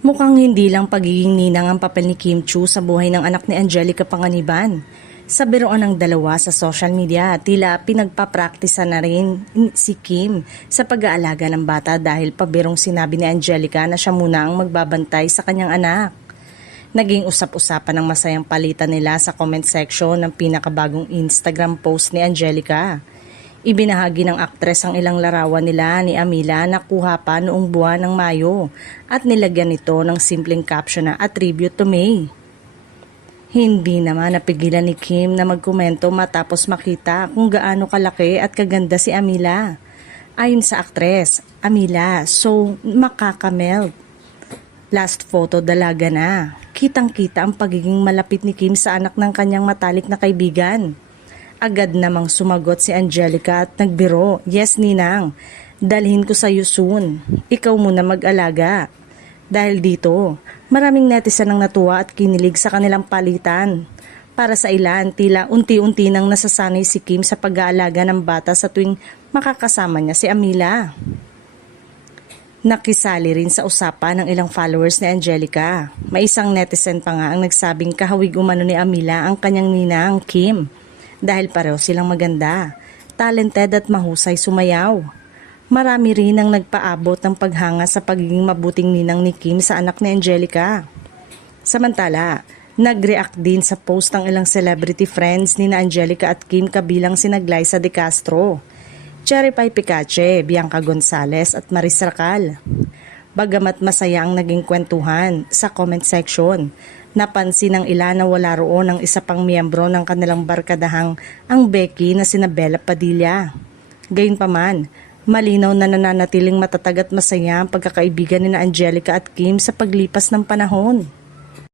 Mukhang hindi lang pagiging ninang ang papel ni Kim Chiu sa buhay ng anak ni Angelica Panganiban. Sa biroan ng dalawa sa social media, tila pinagpapraktisa na rin si Kim sa pag-aalaga ng bata dahil pabirong sinabi ni Angelica na siya muna ang magbabantay sa kanyang anak. Naging usap-usapan ng masayang palitan nila sa comment section ng pinakabagong Instagram post ni Angelica. Ibinahagi ng aktres ang ilang larawan nila ni Amila na kuha pa noong buwan ng Mayo at nilagyan nito ng simpleng caption na "A Tribute to May". Hindi naman napigilan ni Kim na magkomento matapos makita kung gaano kalaki at kaganda si Amila. Ayon sa aktres, Amila, so makakamelt. Last photo dalaga na. Kitang-kita ang pagiging malapit ni Kim sa anak ng kanyang matalik na kaibigan. Agad namang sumagot si Angelica at nagbiro, "Yes, Ninang, dalhin ko sa iyo soon. Ikaw muna mag-alaga." Dahil dito, maraming netizen ang natuwa at kinilig sa kanilang palitan. Para sa ilan, tila unti-unti nang nasasanay si Kim sa pag-aalaga ng bata sa tuwing makakasama niya si Amila. Nakisali rin sa usapan ng ilang followers ni Angelica. May isang netizen pa nga ang nagsabing kahawig umano ni Amila ang kanyang ninang Kim dahil pareho silang maganda, talented at mahusay sumayaw. Marami rin ang nagpaabot ng paghanga sa pagiging mabuting ninang ni Kim sa anak ni Angelica. Samantala, nag-react din sa post ng ilang celebrity friends ni Angelica at Kim kabilang sina Glyza De Castro, Cherry Pie Picache, Bianca Gonzalez at Maris Racal. Bagamat masaya ang naging kwentuhan sa comment section, napansin ng ilan na wala roon ang isa pang miyembro ng kanilang barkadahang ang Becky na sina Bella Padilla. Gayunpaman, malinaw na nananatiling matatag at masaya ang pagkakaibigan ni Angelica at Kim sa paglipas ng panahon.